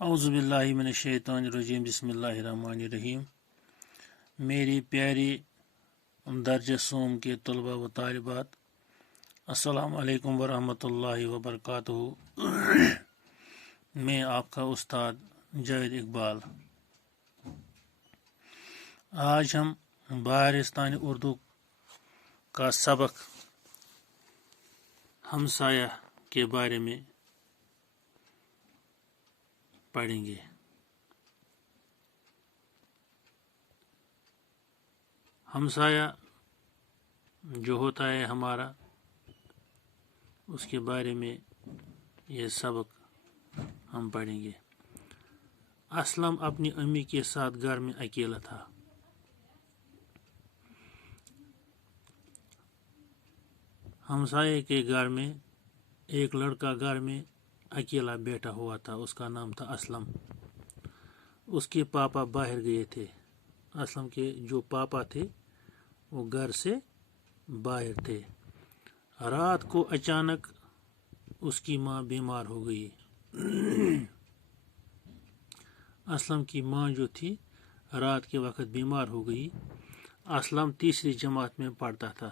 اعوذ باللہ من الشیطان الرجیم بسم اللہ الرحمن الرحیم۔ میری پیاری درجہ سوم کے طلباء و طالبات، السلام علیکم ورحمۃ اللہ وبرکاتہ۔ میں آپ کا استاد جاوید اقبال۔ آج ہم بہارستانی اردو کا سبق ہمسایہ کے بارے میں پڑھیں گے۔ ہمسایہ جو ہوتا ہے ہمارا، اس کے بارے میں یہ سبق ہم پڑھیں گے۔ اسلم اپنی امی کے ساتھ گھر میں اکیلا تھا۔ ہمسائے کے گھر میں ایک لڑکا گھر میں اکیلا بیٹھا ہوا تھا، اس کا نام تھا اسلم۔ اس کے پاپا باہر گئے تھے۔ اسلم کے جو پاپا تھے وہ گھر سے باہر تھے۔ رات کو اچانک اس کی ماں بیمار ہو گئی۔ اسلم کی ماں جو تھی رات کے وقت بیمار ہو گئی۔ اسلم تیسری جماعت میں پڑھتا تھا۔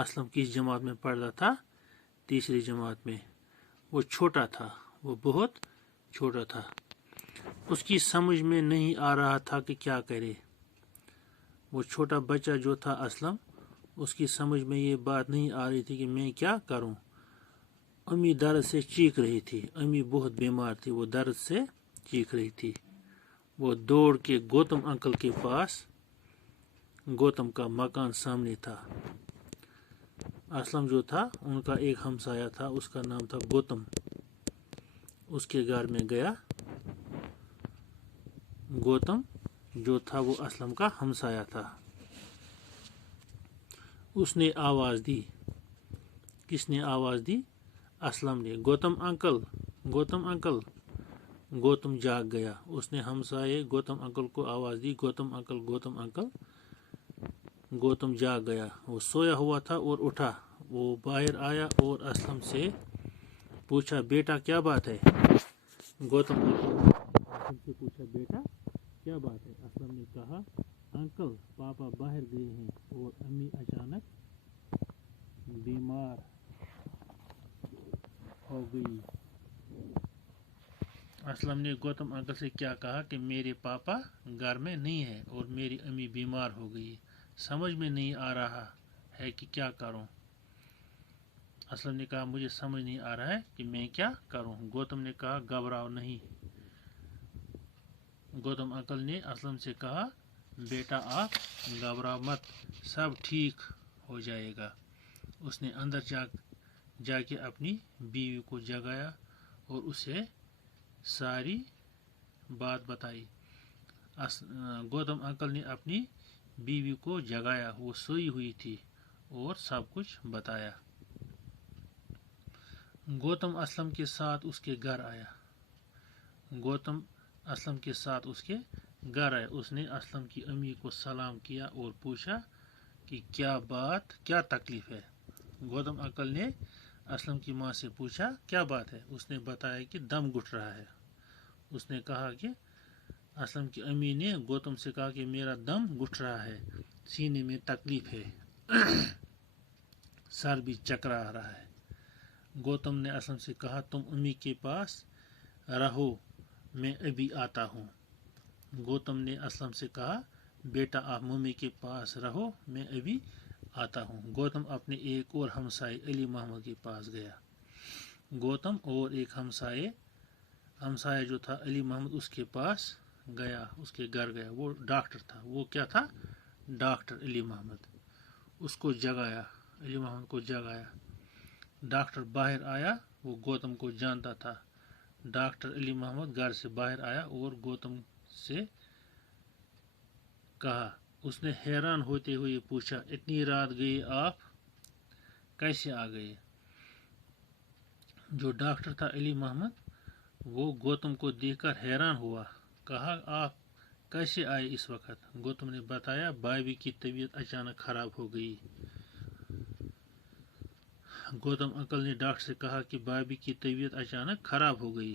اسلم کس جماعت میں پڑھتا تھا؟ تیسری جماعت میں۔ وہ چھوٹا تھا، وہ بہت چھوٹا تھا۔ اس کی سمجھ میں نہیں آ رہا تھا کہ کیا کرے۔ وہ چھوٹا بچہ جو تھا اسلم، اس کی سمجھ میں یہ بات نہیں آ رہی تھی کہ میں کیا کروں۔ امی درد سے چیخ رہی تھی، امی بہت بیمار تھی، وہ درد سے چیخ رہی تھی۔ وہ دوڑ کے گوتم انکل کے پاس، گوتم کا مکان سامنے تھا۔ اسلم جو تھا ان کا ایک ہمسایہ تھا، اس کا نام تھا گوتم۔ اس کے گھر میں گیا۔ گوتم جو تھا وہ اسلم کا ہمسایہ تھا۔ اس نے آواز دی۔ کس نے آواز دی؟ اسلم نے۔ Gautam uncle, Gautam uncle. گوتم جاگ گیا۔ اس نے ہمسائے گوتم انکل کو آواز دی، گوتم انکل، گوتم انکل۔ گوتم جاگ گیا، وہ سویا ہوا تھا اور اٹھا۔ وہ باہر آیا اور اسلم سے پوچھا، بیٹا کیا بات ہے؟ گوتم اسلم سے پوچھا، بیٹا کیا بات ہے؟ اسلم نے کہا، انکل پاپا باہر گئے ہیں اور امی اچانک بیمار ہو گئی۔ اسلم نے گوتم انکل سے کیا کہا کہ میرے پاپا گھر میں نہیں ہے اور میری امی بیمار ہو گئی، سمجھ میں نہیں آ رہا ہے کہ کیا کروں۔ اسلم نے کہا، مجھے سمجھ نہیں آ رہا ہے کہ میں کیا کروں۔ گوتم نے کہا، گھبراؤ نہیں۔ گوتم انکل نے اسلم سے کہا، بیٹا آپ گھبراؤ مت، سب ٹھیک ہو جائے گا۔ اس نے اندر جا کے اپنی بیوی کو جگایا اور اسے ساری بات بتائی۔ گوتم انکل نے اپنی بیوی کو جگایا، وہ سوئی ہوئی تھی، اور سب کچھ بتایا۔ گوتم اسلم کے ساتھ اس کے گھر آیا۔ گوتم اسلم کے ساتھ اس کے گھر آیا۔ اس نے اسلم کی امی کو سلام کیا اور پوچھا کہ کیا تکلیف ہے۔ گوتم انکل نے اسلم کی ماں سے پوچھا، کیا بات ہے؟ اس نے بتایا کہ دم گھٹ رہا ہے۔ اس نے کہا کہ اسلم کی امی نے گوتم سے کہا کہ میرا دم گھٹ رہا ہے، سینے میں تکلیف ہے، سر بھی چکرا رہا ہے۔ گوتم نے اسلم سے کہا، تم امی کے پاس رہو، میں ابھی آتا ہوں۔ گوتم نے اسلم سے کہا، بیٹا آپ ممی کے پاس رہو، میں ابھی آتا ہوں۔ گوتم اپنے ایک اور ہمسائے علی محمد کے پاس گیا۔ گوتم اور ایک ہمسایہ جو تھا علی محمد، اس کے پاس گیا، اس کے گھر گیا۔ وہ ڈاکٹر تھا۔ وہ کیا تھا؟ ڈاکٹر علی محمد۔ اس کو جگایا، علی محمد کو جگایا۔ ڈاکٹر باہر آیا، وہ گوتم کو جانتا تھا۔ ڈاکٹر علی محمد گھر سے باہر آیا اور گوتم سے کہا، اس نے حیران ہوتے ہوئے پوچھا، اتنی رات گئے آپ کیسے آ گئے؟ جو ڈاکٹر تھا علی محمد، وہ گوتم کو دیکھ کر حیران ہوا، کہا، آپ کیسے آئے اس وقت؟ گوتم نے بتایا، بھابھی کی طبیعت اچانک خراب ہو گئی۔ گوتم انکل نے ڈاکٹر سے کہا کہ بھابھی کی طبیعت اچانک خراب ہو گئی۔